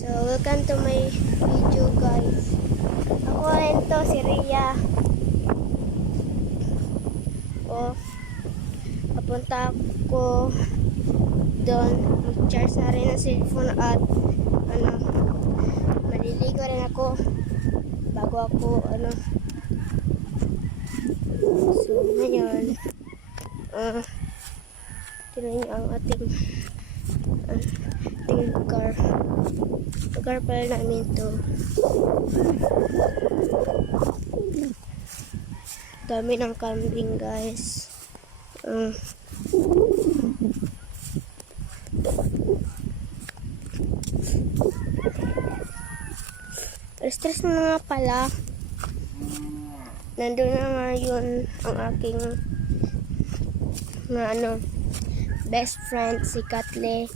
So, welcome to my video guys. Ako rin to, si Rhea. O, papunta ako doon. Mag-charge na rin ang cellphone at maliligo rin ako bago ako So, ngayon tingnan niyo ang ating lugar pala namin to. Dami ng kambing guys. Stress na nga pala. Nandun na ngayon ang aking best friend si Katle.